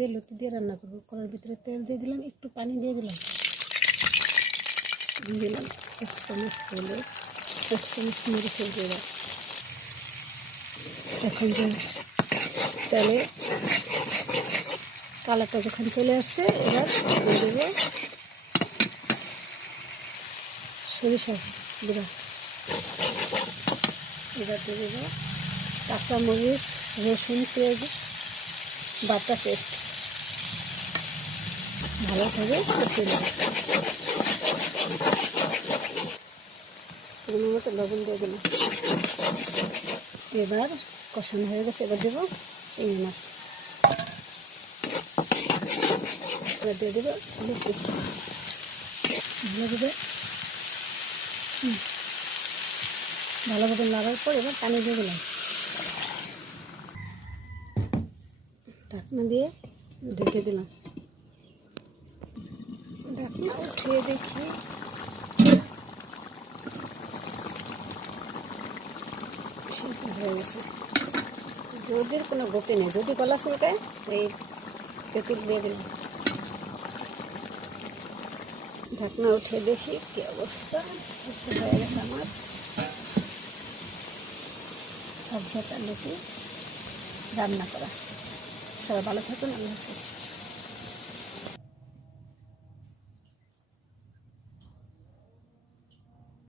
দিয়ে লতি দিয়ে রান্না করবো। কড়ার ভিতরে তেল দিয়ে দিলাম, একটু পানি দিয়ে দিলাম, দিলাম 1 চামচ হলুদ, 1 চামচ মরিচের গুঁড়া। এখন যে তেলে কালারটা যখন চলে আসছে, এবার দিয়ে দেবো সরিষার গুঁড়া। এবার দিয়ে দেবো কাঁচামরিচ, রসুন, পেঁয়াজ বাটা পেস্ট, ভালোভাবে কষিয়ে দেবো। পরিমাণ মতো লবণ দিয়ে দিলাম। এবার কষানো হয়ে গেছে, এবার দেবো চিংড়ি মাছ, এবার দিয়ে দেবো লতি, ভালোভাবে লাগার পর এবার পানি দিয়ে দিলাম, ঢাকনা দিয়ে ঢেকে দিলাম। ঢাকনা উঠিয়ে দেখি সিদ্ধ হয়ে গেছে। যদির কোনো গতি নেই, যদি গলা চুলকায় এই তেঁতুল দিয়ে দিলাম। ঢাকনা উঠে দেখি কি অবস্থা। হয়ে গেছে আমার ঝাঁঝাটা লতি রান্না করা। সবাই ভালো থাকুন, আল্লাহ হাফেজ।